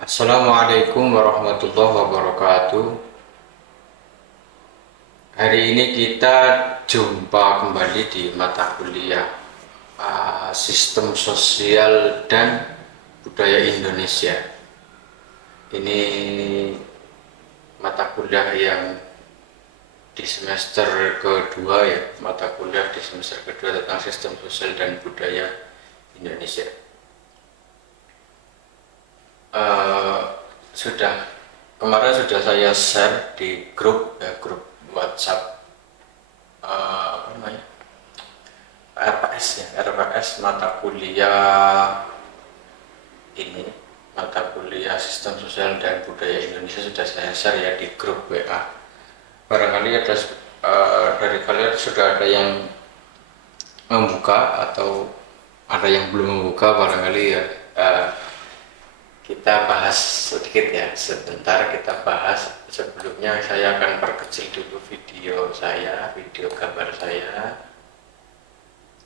Assalamualaikum warahmatullahi wabarakatuh. Hari ini kita jumpa kembali di mata kuliah Sistem Sosial dan Budaya Indonesia. Ini mata kuliah yang di semester kedua ya, mata kuliah di semester kedua tentang Sistem Sosial dan Budaya Indonesia. Sudah kemarin sudah saya share di grup grup WhatsApp apa namanya, RPS ya, RPS mata kuliah ini, mata kuliah Sistem Sosial dan Budaya Indonesia sudah saya share ya di grup WA. Barangkali ada dari kalian sudah ada yang membuka atau ada yang belum membuka, barangkali ya kita bahas sedikit ya, sebentar kita bahas. Sebelumnya saya akan perkecil dulu video saya, video gambar saya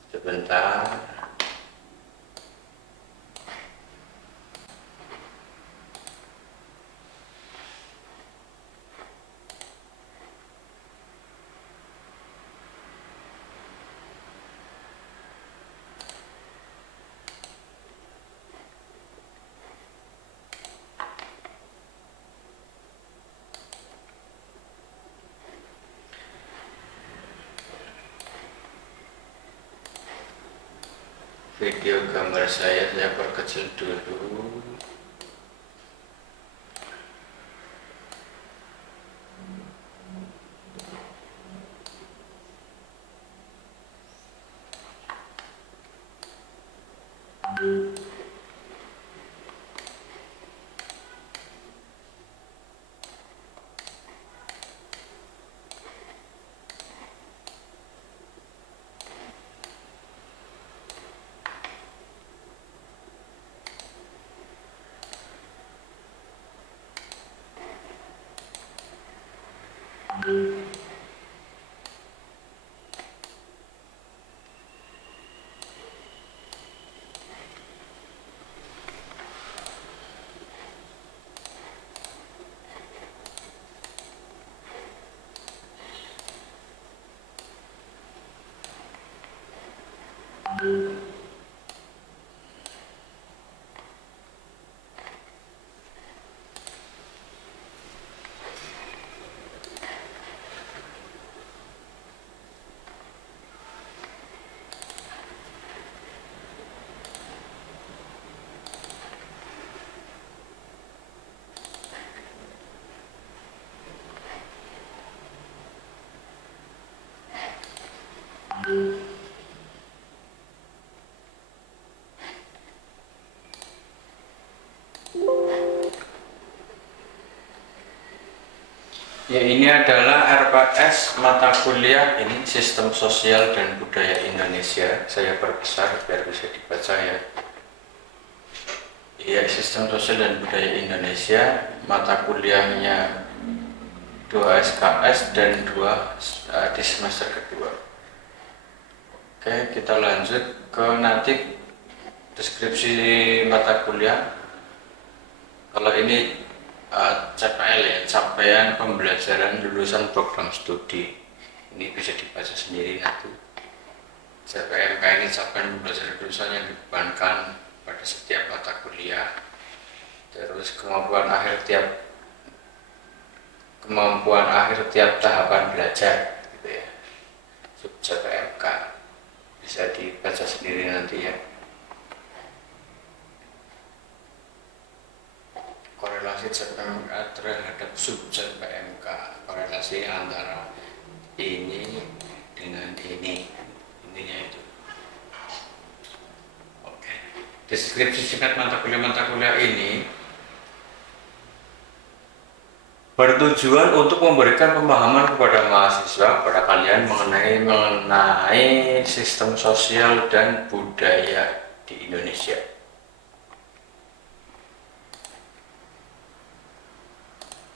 sebentar. Video gambar saya perkecil dulu. Ya, ini adalah RPS mata kuliah ini, Sistem Sosial dan Budaya Indonesia. Saya perbesar biar bisa dibaca ya. Ya, Sistem Sosial dan Budaya Indonesia, mata kuliahnya 2 SKS dan 2 di semester kedua. Oke, kita lanjut ke nanti deskripsi mata kuliah. Kalau ini CPL ya, capaian pembelajaran lulusan program studi, ini bisa dibaca sendiri nanti. CPMK ini capaian pembelajaran lulusan yang dibebankan pada setiap mata kuliah, terus kemampuan akhir tiap tahapan belajar gitu ya, sub CPMK, bisa dibaca sendiri nanti ya. Korelasi CPMK terhadap subjek PMK, korelasi antara ini dengan ini, intinya itu. Oke, deskripsi singkat mata kuliah ini bertujuan untuk memberikan pemahaman kepada mahasiswa, kepada kalian mengenai sistem sosial dan budaya di Indonesia.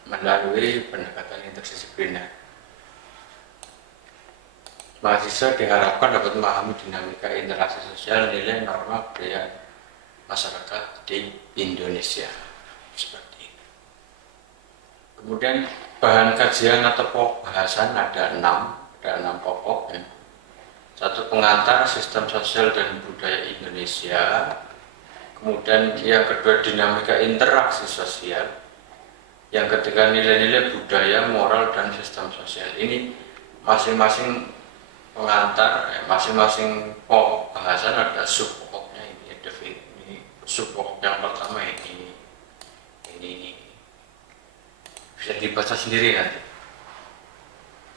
Melalui pendekatan interdisipliner, mahasiswa diharapkan dapat memahami dinamika interaksi sosial, nilai, norma, budaya masyarakat di Indonesia. seperti ini. Kemudian bahan kajian atau pokok bahasan ada 6 pokok ya. 1 pengantar sistem sosial dan budaya Indonesia. Kemudian yang kedua dinamika interaksi sosial. Yang ketiga nilai-nilai budaya, moral, dan sistem sosial. Ini masing-masing pengantar, masing-masing pokok bahasan ada sub pokoknya ini. Ini sub pokok yang pertama ini bisa dibaca sendiri nanti.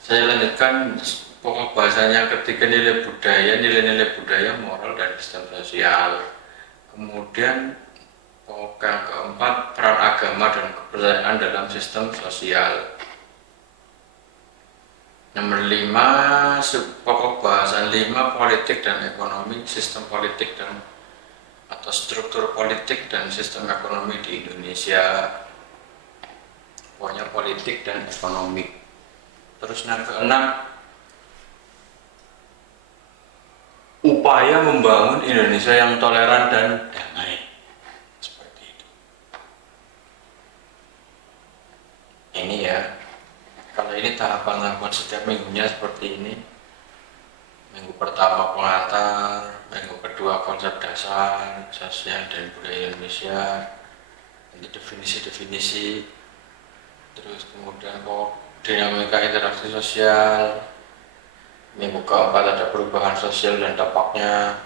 Saya lanjutkan pokok bahasanya ketiga nilai-nilai budaya, moral, dan sistem sosial. Kemudian pokok yang keempat peran agama dan kepercayaan dalam sistem sosial. Nomor 5 pokok bahasan 5 politik dan ekonomi, sistem politik dan atau struktur politik dan sistem ekonomi di Indonesia. Pokoknya politik dan ekonomi. Terus yang ke-6 upaya membangun Indonesia yang toleran dan damai. Seperti itu. Ini ya. Kalau ini tahapan-tahapan setiap minggunya seperti ini. Minggu pertama pengantar, minggu kedua konsep dasar sosial dan budaya Indonesia, ini definisi-definisi, terus kemudian dinamika interaksi sosial. Minggu keempat ada perubahan sosial dan dampaknya.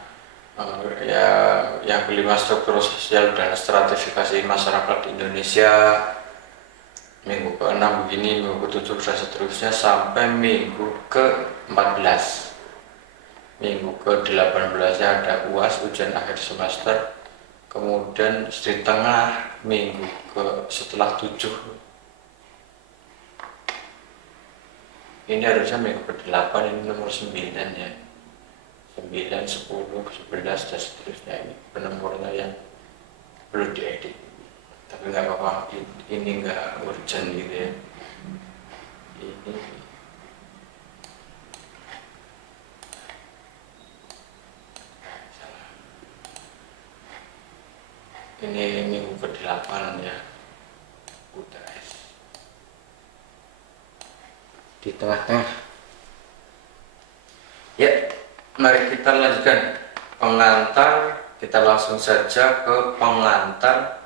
Yang kelima struktur sosial dan stratifikasi masyarakat di Indonesia. Minggu ke-6 begini, minggu ke-7 dan seterusnya sampai minggu ke-14. Minggu ke-18 ada UAS, ujian akhir semester. Kemudian di tengah minggu setelah 7 ini harusnya minggu ke-8, ini nomor 9 ya. 9, 10, 11 dan seterusnya. Ini penomornya yang perlu diedit. Tapi nggak apa-apa, ini nggak urgent gitu ya. Ini minggu ke-8 ya. UTS di tengah-tengah. Ya, mari kita lanjutkan pengantar. Kita langsung saja ke pengantar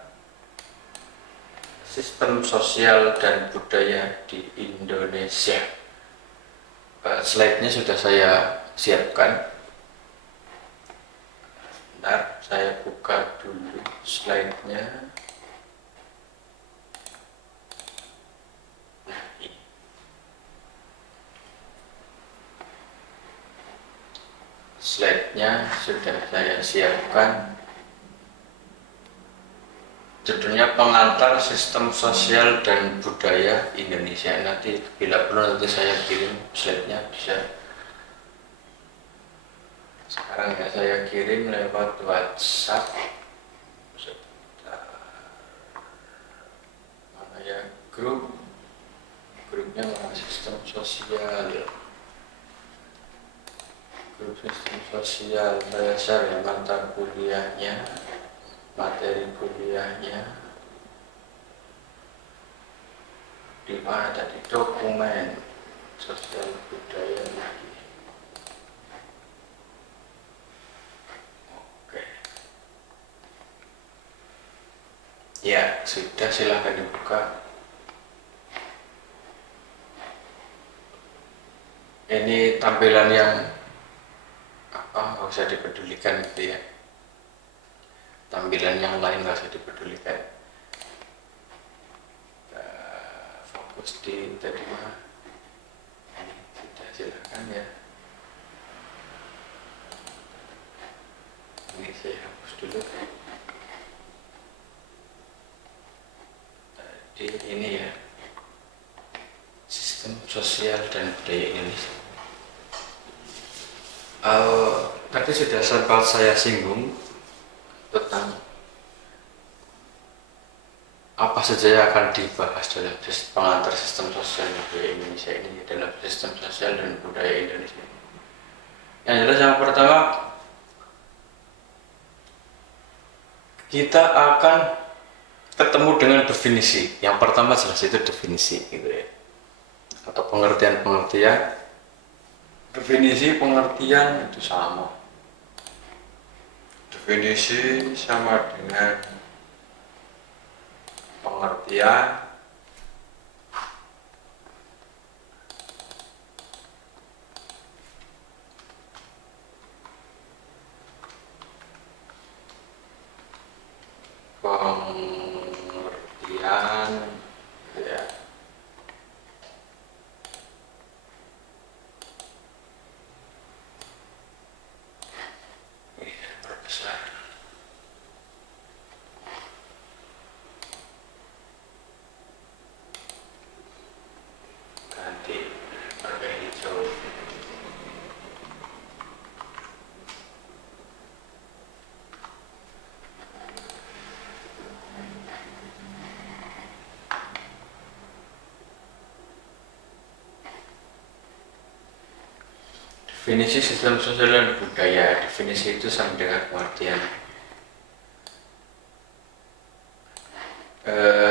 sistem sosial dan budaya di Indonesia. Slide-nya sudah saya siapkan. Bentar, saya buka dulu slide-nya. Slide-nya sudah saya siapkan. Judulnya pengantar sistem sosial dan budaya Indonesia. Nanti bila perlu nanti saya kirim slide-nya, bisa. Sekarang ya saya kirim lewat WhatsApp. Mana ya grupnya mana sistem sosial. Grup sistem sosial saya share ya mata kuliahnya, materi kuliahnya. Di mana tadi dokumen sosial budaya lagi. Oke. Ya, sudah, silahkan dibuka. Ini tampilan yang nggak usah dipedulikan gitu ya. Tampilan yang lain nggak usah dipedulikan. Fokus di tadi mah. Ini sudah, silakan ya. Ini saya hapus dulu. Tadi ini ya, sistem sosial dan budaya Indonesia. Tadi sudah sempat saya singgung tentang apa saja yang akan dibahas dalam pengantar sistem sosial dan budaya Indonesia ini dalam sistem sosial dan budaya Indonesia. Yang jelas yang pertama, kita akan ketemu dengan definisi. Yang pertama jelas itu definisi gitu ya, atau pengertian. Definisi pengertian itu sama. Definisi sama dengan pengertian. Pengertian ya. Perbesar. Ganti pakai hijau. Definisi sistem sosial dan budaya. Definisi itu sama dengan pengertian.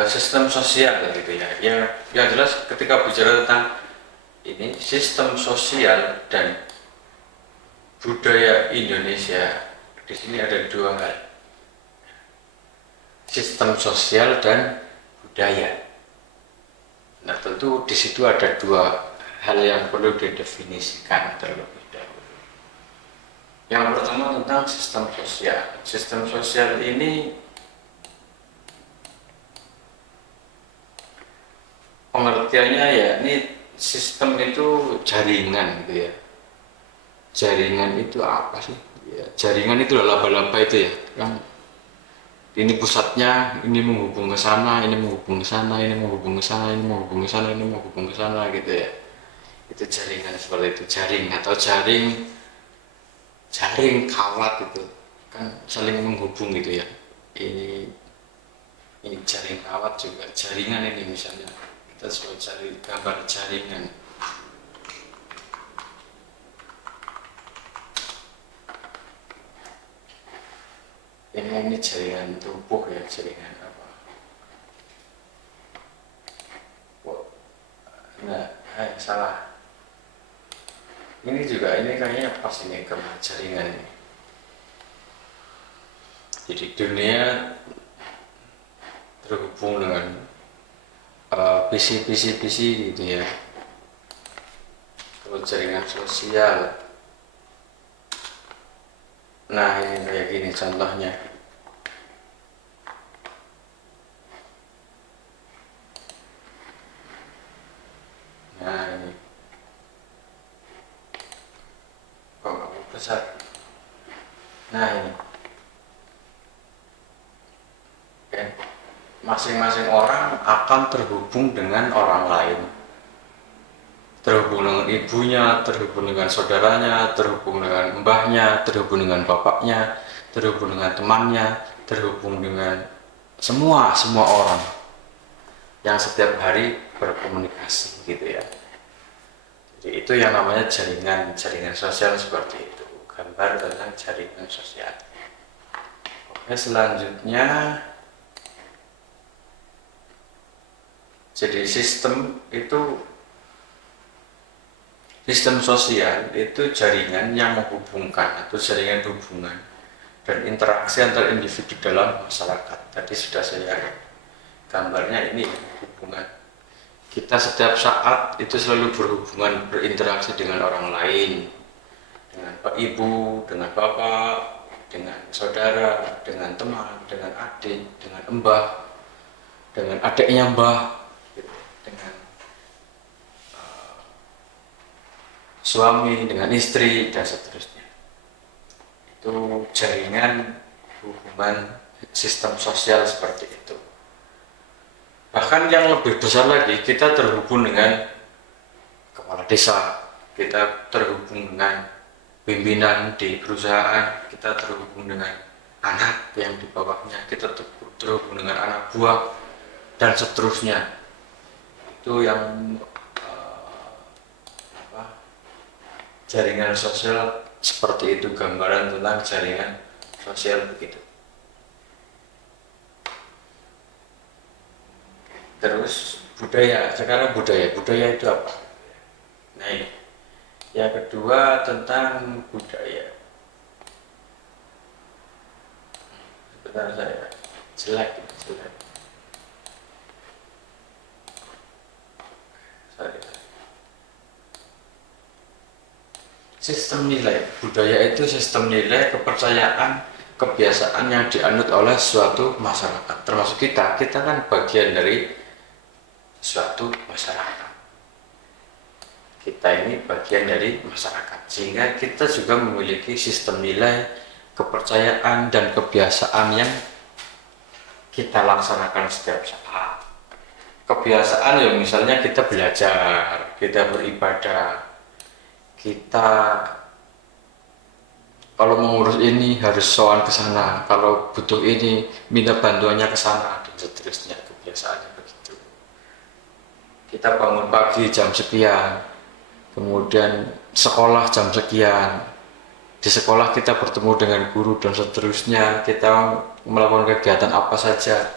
Sistem sosial gitu ya. Yang jelas ketika bicara tentang ini sistem sosial dan budaya Indonesia, di sini ada dua hal. Sistem sosial dan budaya. Nah, tentu di situ ada dua hal yang perlu didefinisikan terlebih dahulu. Yang pertama tentang sistem sosial. Sistem sosial ini pengertiannya ya, ini sistem itu jaringan gitu ya. Jaringan itu apa sih? Ya, jaringan itu laba-laba itu ya. Kan ini pusatnya, ini menghubung ke sana, ini menghubung ke sana, ini menghubung ke sana, ini menghubung ke sana, ini menghubung ke sana gitu ya. Itu jaringan seperti itu, jaring atau jaring kawat itu kan saling menghubung gitu ya. Ini jaring kawat juga jaringan. Ini misalnya kita coba cari gambar jaringan. Ini jaringan tubuh ya, jaringan apa? Nah, salah. Ini juga, ini kayaknya pas ini ke jaringan ini. Jadi dunia terhubung dengan PC gitu ya. Kalau jaringan sosial, nah ini kayak gini contohnya. Nah ini kok besar. Nah ini oke. Masing-masing orang akan terhubung dengan orang lain, terhubung dengan ibunya, terhubung dengan saudaranya, terhubung dengan mbahnya, terhubung dengan bapaknya, terhubung dengan temannya, terhubung dengan semua orang yang setiap hari berkomunikasi gitu ya. Jadi itu yang namanya jaringan sosial seperti itu. Gambar tentang jaringan sosial. Oke, selanjutnya jadi sistem sosial itu jaringan yang menghubungkan atau jaringan hubungan dan interaksi antar individu dalam masyarakat. Tadi sudah saya gambarnya, ini hubungan. Kita setiap saat itu selalu berhubungan, berinteraksi dengan orang lain, dengan pak ibu, dengan bapak, dengan saudara, dengan teman, dengan adik, dengan mbah, dengan adiknya mbah, dengan suami, dengan istri, dan seterusnya. Itu jaringan hubungan sistem sosial seperti itu. Bahkan yang lebih besar lagi, kita terhubung dengan kepala desa, kita terhubung dengan pimpinan di perusahaan, kita terhubung dengan anak yang di bawahnya, kita terhubung dengan anak buah, dan seterusnya. Itu yang jaringan sosial seperti itu, gambaran tentang jaringan sosial begitu. Terus budaya, sekarang budaya itu apa? Nah ini, yang kedua tentang budaya. Sebentar saya jelek, jelek. Sorry. Sistem nilai budaya itu sistem nilai, kepercayaan, kebiasaan yang dianut oleh suatu masyarakat, termasuk kita kan bagian dari suatu masyarakat. Kita ini bagian dari masyarakat, sehingga kita juga memiliki sistem nilai, kepercayaan, dan kebiasaan yang kita laksanakan setiap saat. Kebiasaan ya misalnya kita belajar, kita beribadah, kita kalau mengurus ini harus sowan ke sana, kalau butuh ini minta bantuannya ke sana, dan seterusnya. Kebiasaannya begitu. Kita bangun pagi jam sekian, kemudian sekolah jam sekian, di sekolah kita bertemu dengan guru dan seterusnya, kita melakukan kegiatan apa saja,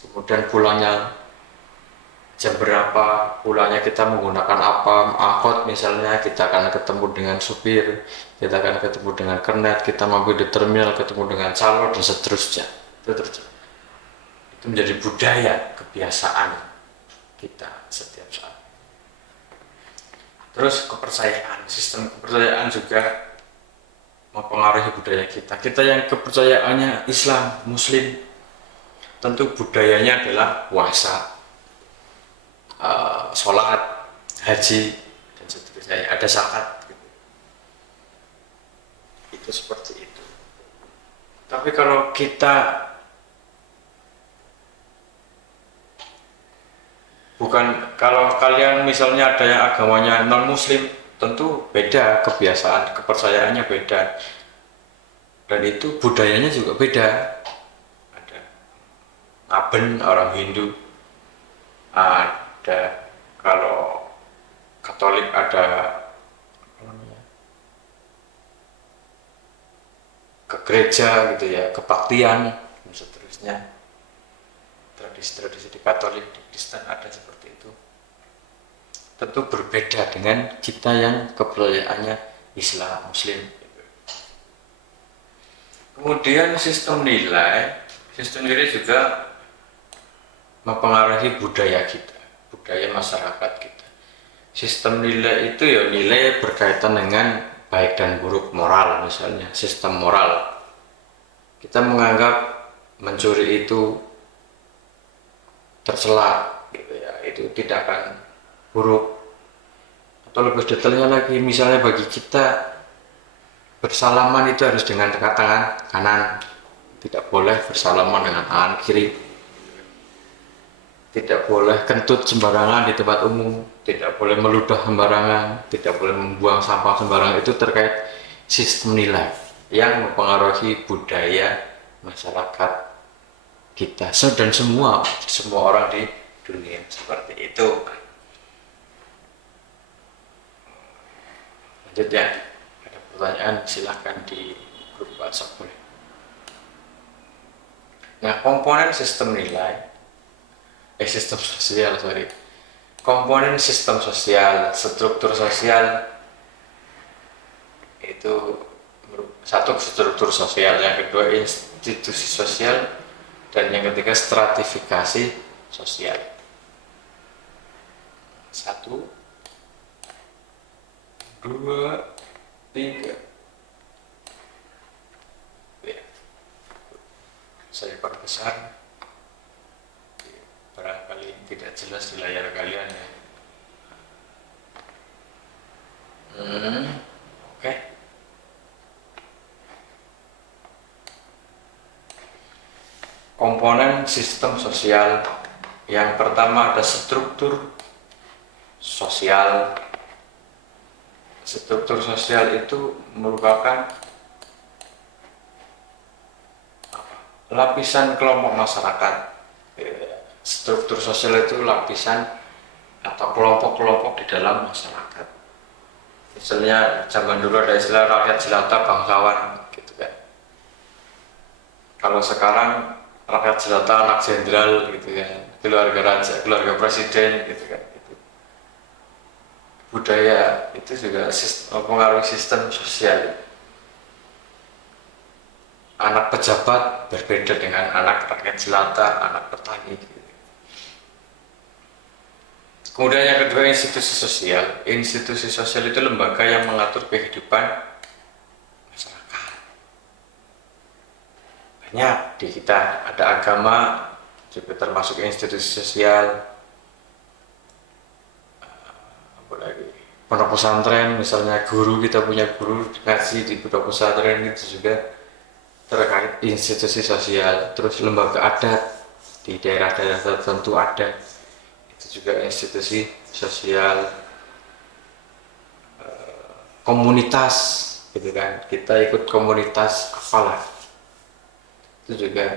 kemudian pulangnya jam berapa, pulangnya kita menggunakan apa, angkot misalnya, kita akan ketemu dengan supir, kita akan ketemu dengan kernet, kita mampir di terminal, ketemu dengan calo, dan seterusnya. Itu menjadi budaya, kebiasaan kita setiap saat. Terus kepercayaan, sistem kepercayaan juga mempengaruhi budaya kita. Kita yang kepercayaannya Islam, Muslim, tentu budayanya adalah puasa, sholat, haji, dan seterusnya. Ada zakat gitu. Itu seperti itu. Tapi kalau kita kalau kalian misalnya ada yang agamanya non muslim, tentu beda, kebiasaan kepercayaannya beda, dan itu budayanya juga beda. Ada Aben orang Hindu, ada kalau Katolik ada ke gereja gitu ya, kebaktian dan seterusnya. Tradisi-tradisi di Katolik, di Kristen ada seperti itu. Tentu berbeda dengan kita yang kepercayaannya Islam, Muslim. Kemudian sistem nilai juga mempengaruhi budaya kita, budaya masyarakat kita. Sistem nilai itu ya nilai berkaitan dengan baik dan buruk, moral misalnya, sistem moral. Kita menganggap mencuri itu tercela gitu ya, itu tidak akan buruk. Atau lebih detailnya lagi, misalnya bagi kita bersalaman itu harus dengan tangan kanan, tidak boleh bersalaman dengan tangan kiri, tidak boleh kentut sembarangan di tempat umum, tidak boleh meludah sembarangan, tidak boleh membuang sampah sembarangan. Itu terkait sistem nilai yang mempengaruhi budaya masyarakat kita dan semua orang di dunia seperti itu. Lanjut ya, ada pertanyaan silahkan di grup WhatsApp boleh. Nah, komponen sistem nilai, sistem sosial, komponen sistem sosial, struktur sosial itu satu, struktur sosial, yang kedua institusi sosial, dan yang ketiga stratifikasi sosial. 1, 2, 3. Ya. Saya perbesar, barangkali tidak jelas di layar kalian ya. Oke. Komponen sistem sosial, yang pertama ada struktur sosial. Struktur sosial itu merupakan lapisan kelompok masyarakat. Struktur sosial itu lapisan atau kelompok-kelompok di dalam masyarakat. Misalnya zaman dulu ada istilah rakyat jelata bangsawan gitu kan. Kalau sekarang rakyat jelata anak jenderal gitu ya, keluarga raja, keluarga presiden gitu kan. Gitu. Budaya itu juga mempengaruhi sistem sosial. Anak pejabat berbeda dengan anak rakyat jelata, anak petani gitu. Kemudian yang kedua, institusi sosial. Institusi sosial itu lembaga yang mengatur kehidupan masyarakat. Banyak di kita, ada agama juga termasuk institusi sosial. Apa lagi? Pondok pesantren, misalnya guru, kita punya guru ngaji di pondok pesantren, itu juga terkait institusi sosial. Terus lembaga adat di daerah-daerah tertentu ada, itu juga institusi sosial. Komunitas gitu kan, kita ikut komunitas apalah, itu juga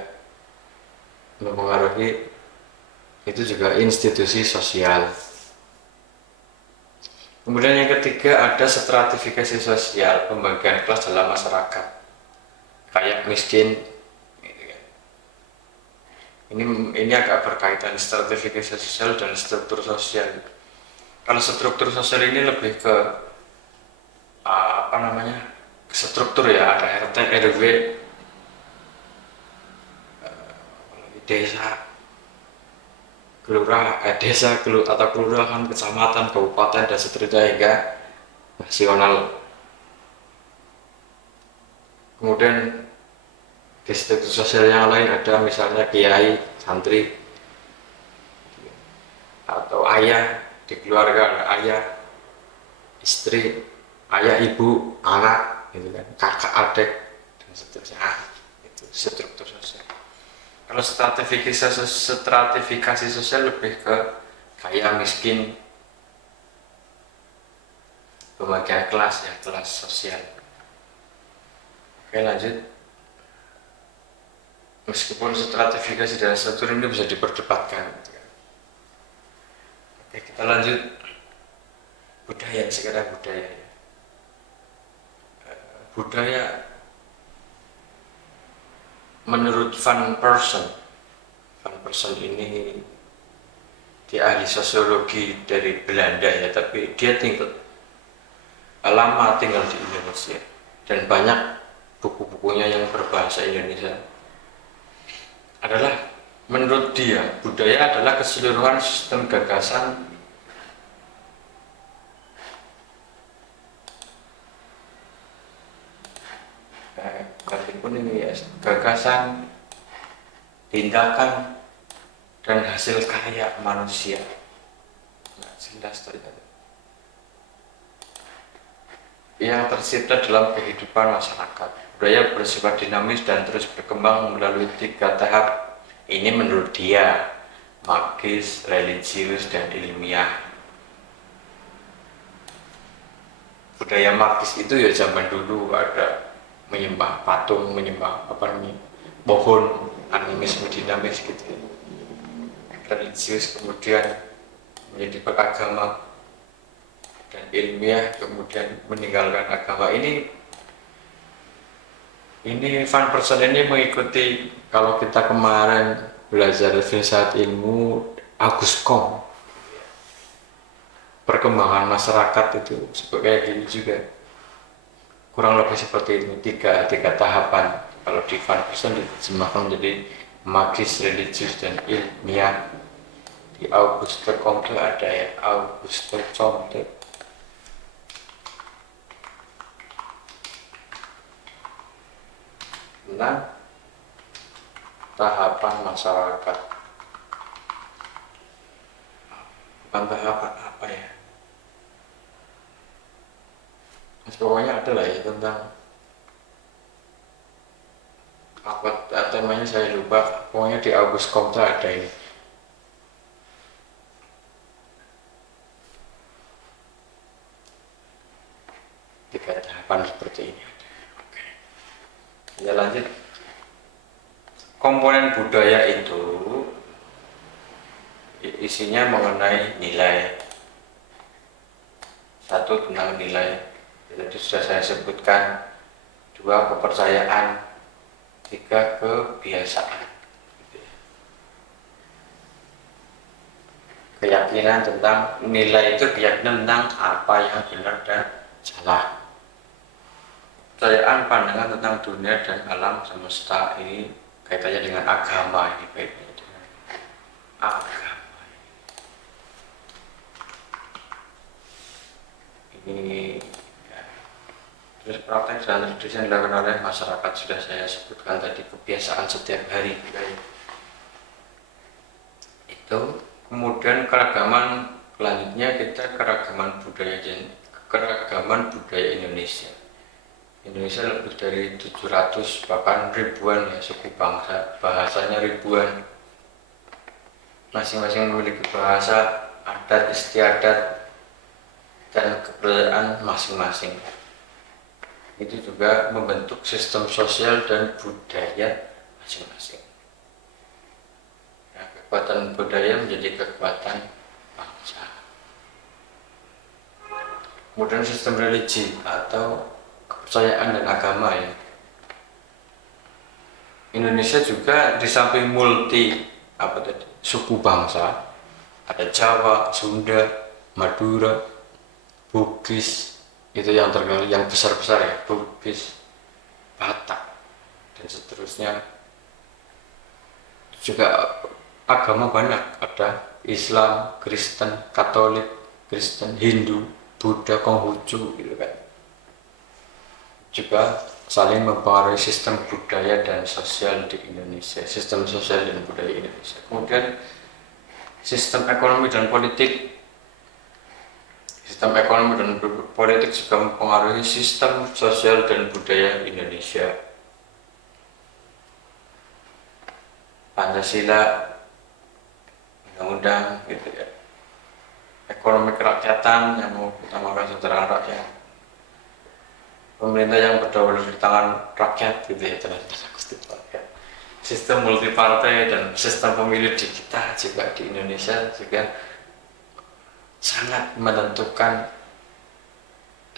mempengaruhi, itu juga institusi sosial. Kemudian yang ketiga, ada stratifikasi sosial, pembagian kelas dalam masyarakat, kayak miskin gitu kan. Ini agak berkaitan stratifikasi sosial dan struktur sosial. Kalau struktur sosial ini lebih ke struktur ya, ada RT, RW, desa, atau kelurahan, kecamatan, kabupaten, dan seterusnya hingga nasional. Kemudian di struktur sosial yang lain ada misalnya kiai, santri, atau ayah, di keluarga ada ayah, istri, ayah, ibu, anak, gitu kan, kakak, adik, dan seterusnya. Itu struktur sosial. Kalau stratifikasi sosial lebih ke kaya miskin, pembagian kelas ya, kelas sosial. Oke, lanjut. Meskipun stratifikasi dan struktur ini bisa diperdebatkan. Oke, kita lanjut. Budaya, sekarang budaya. Budaya menurut Van Persson ini dia ahli sosiologi dari Belanda ya, tapi dia lama tinggal di Indonesia dan banyak buku-bukunya yang berbahasa Indonesia. Adalah menurut dia, budaya adalah keseluruhan sistem gagasan gagasan, tindakan, dan hasil karya manusia. Nah, jelas ternyata yang tercipta dalam kehidupan masyarakat. Budaya bersifat dinamis dan terus berkembang melalui 3 tahap. Ini menurut dia, magis, religius, dan ilmiah. Budaya magis itu ya zaman dulu ada menyembah patung, menyembah pohon, animisme dinamis gitu. Religius kemudian menjadi beragama, dan ilmiah kemudian meninggalkan agama. Ini Van Persson ini mengikuti, kalau kita kemarin belajar filsafat ilmu Auguste Comte, perkembangan masyarakat itu sebagai gini juga, kurang lebih seperti ini, tiga tahapan. Kalau di Van Persson diterjemahkan menjadi magis, religius, dan ilmiah. Di Auguste Comte ada ya, Auguste Comte. Tentang tahapan masyarakat. Bukan tahapan apa ya, pokoknya ada lah ya, tentang apa temanya saya lupa, pokoknya di Auguste Comte ada ini. Tiga tahapan seperti ini. Oke. Ya lanjut. Komponen budaya itu isinya mengenai nilai. Satu, tentang nilai, itu sudah saya sebutkan. 2, kepercayaan. 3, kebiasaan. keyakinan tentang nilai itu keyakinan tentang apa yang benar dan salah. Kepercayaan pandangan tentang dunia dan alam semesta ini kaitannya dengan agama, ini kaitannya dengan agama. Ini ya. Terus praktek dan tradisi yang dilakukan oleh masyarakat sudah saya sebutkan tadi, kebiasaan setiap hari itu. Kemudian keragaman selanjutnya kita keragaman budaya Indonesia. Indonesia lebih dari 700 bahkan ribuan ya suku bangsa, bahasanya ribuan, masing-masing memiliki bahasa, adat istiadat dan keberadaan masing-masing. Itu juga membentuk sistem sosial dan budaya masing-masing. Nah, kekuatan budaya menjadi kekuatan bangsa. Kemudian sistem religi atau kepercayaan dan agama ya. Indonesia juga di samping multi suku bangsa, ada Jawa, Sunda, Madura, Bugis, itu yang terkenal, yang besar-besar ya, Bugis, Batak, dan seterusnya. Juga agama banyak, ada Islam, Kristen, Katolik, Hindu, Buddha, Konghucu gitu kan. Juga saling mempengaruhi sistem budaya dan sosial di Indonesia, sistem sosial dan budaya Indonesia. Kemudian sistem ekonomi dan politik. Sistem ekonomi dan politik juga mempengaruhi sistem sosial dan budaya Indonesia. Pancasila, undang-undang gitu ya. Ekonomi kerakyatan yang mengutamakan kesejahteraan rakyat. Pemerintah yang berdaulat di tangan rakyat gitu ya, sistem multipartai dan sistem pemilu di kita juga di Indonesia juga sangat menentukan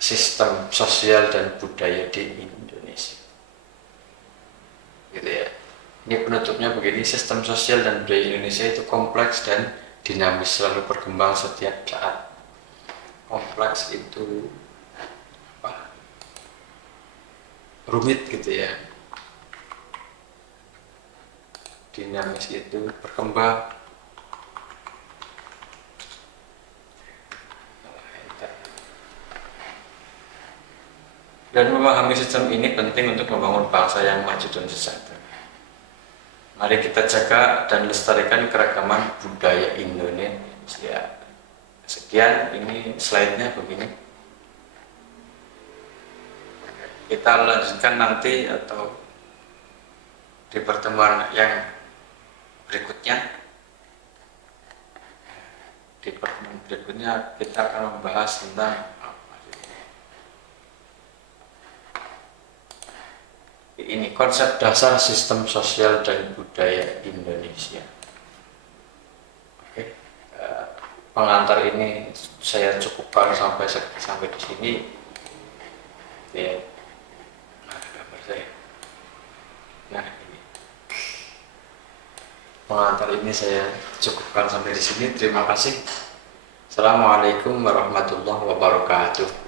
sistem sosial dan budaya di Indonesia gitu ya. Ini penutupnya begini, sistem sosial dan budaya Indonesia itu kompleks dan dinamis, selalu berkembang setiap saat. Kompleks itu rumit gitu ya, dinamis itu berkembang. Dan memahami sistem ini penting untuk membangun bangsa yang maju dan sejahtera. Mari kita jaga dan lestarikan keragaman budaya Indonesia. Sekian, ini slide-nya begini. Kita lanjutkan nanti atau di pertemuan yang berikutnya. Di pertemuan berikutnya kita akan membahas tentang ini, konsep dasar sistem sosial dan budaya Indonesia. Oke, pengantar ini saya cukupkan sampai di sini. Ya. Nah, ini pengantar ini saya cukupkan sampai di sini. Terima kasih. Assalamualaikum warahmatullahi wabarakatuh.